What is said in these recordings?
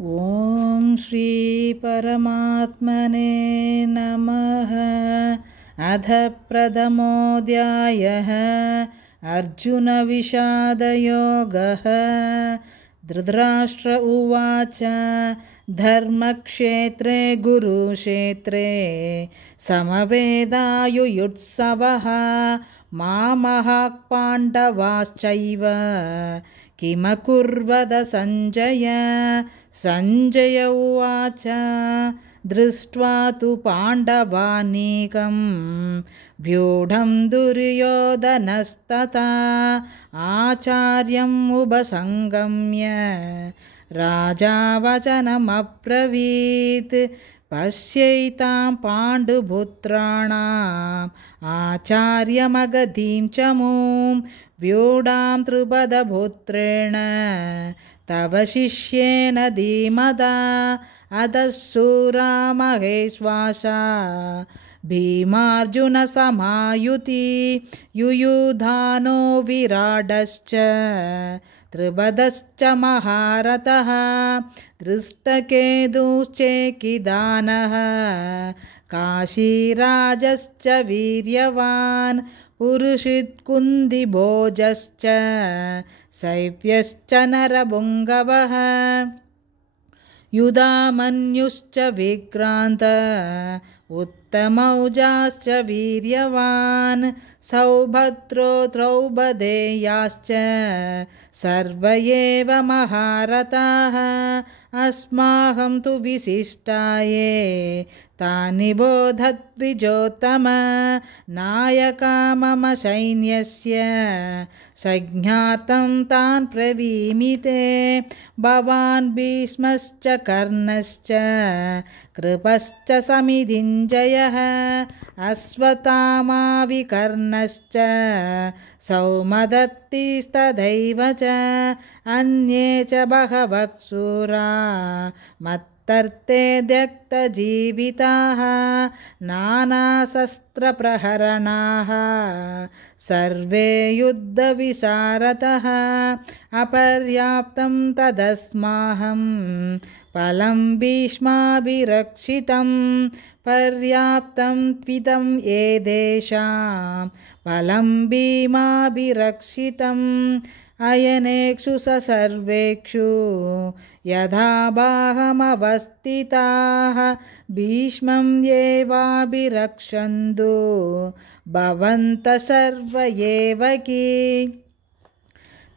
ఓం శ్రీ పరమాత్మనే నమః. అథ ప్రథమోऽధ్యాయః అర్జున విషాదయోగః. ధృతరాష్ట్ర ఉవాచ ధర్మక్షేత్రే గురుక్షేత్రే సమవేదాయుయుత్సవః మామహాః పాండవాశ్చైవ కిమకుర్వద సంజయ. సంజయ ఉవాచ దృష్ట్వా తు పాండవానీకం వ్యూఢం దుర్యోధనస్తతా ఆచార్యం ఉపసంగమ్య రాజా వచనమబ్రవీత్. పశ్యైతాం పాండుపుత్రాణాం ఆచార్యమగధీం చ మూం వ్యూఢాం త్రిపదపుత్రేణ తవ శిష్యేన ధీమతా. అతః శూరా మహేశ్వాసా భీమార్జున సమాయుతి యుయుధానో విరాడశ్చ త్రిపదశ్చ మహారథః దృష్టకేతుశ్చేకిదానః కాశీరాజశ్చ వీర్యవాన్ పురుషిత్కుందిభోజశ్చ శైవ్యశ్చ నరపుంగవః యుధామన్యుశ్చ విక్రాంత ఉత్తమౌజాశ్చ వీర్యవాన్ సౌభద్రో ద్రౌపదేయాశ్చ సర్వ ఏవ మహారథాః. అస్మాకం తు విశిష్టాయే తాని బోధద్విజోత్తమ. నాయకా మమ సైన్యస్య సంజ్ఞార్థం తాన్ బ్రవీమితే. భవాన్ భీష్మశ్చ కర్ణశ్చ కృపశ్చ సమిధింజయః అశ్వత్థామా వికర్ణశ్చ సౌమదత్తిస్తథైవ చ అన్యే చ బహవః శూరా మత్తర్తే త్యక్తజీవితాః నానాశస్త్రప్రహరణాః సర్వే యుద్ధవిశారదః. అపర్యాప్తం తదస్మాహం ఫలం భీష్మాభిరక్షితం పర్యాప్తం త్విదం ఏదేషాం ఫలం భీమాభిరక్షితం. అయనేక్షు సర్వేక్షు యథా భాగమవస్థితాః భీష్మం ఏవాభిరక్షन्तు భవంతః సర్వ ఏవ కీ.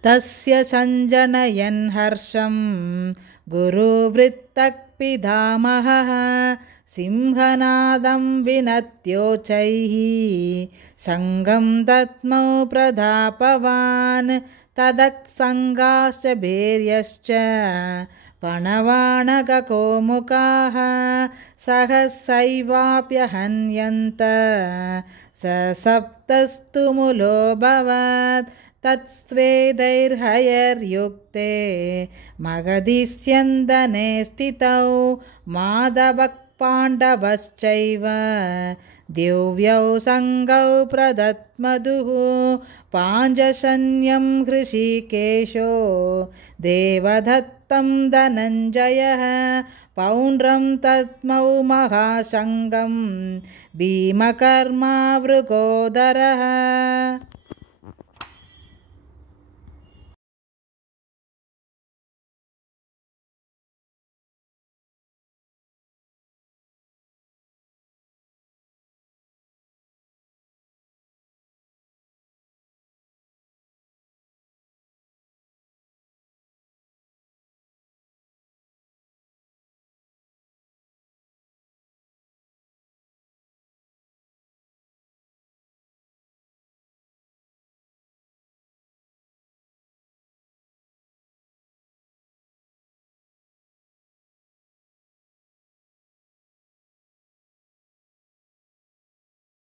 తస్య సంజనయన్ హర్షం గురువృత్తః పితామహః సింహనాదం వినత్యోచైః సంగం దద్మౌ ప్రతాపవాన్. తదత్సంగాశ్చ భేర్యశ్చ పణవాణకకోముకాః సహసైవాప్యహన్యంత ససప్తస్తు ములోऽభవత్. తత్స్వేदैर्हयैर्युक्ते మగధిస్యందనే స్థితౌ మాధవః పాండవశ్చైవ దివ్యౌ సంగౌ ప్రదత్మధుః. పాంజశన్యం హృషీకేశో దేవదత్తం ధనంజయః పౌండ్రం తస్మౌ మహాసంగం భీమకర్మా వృకోదరః.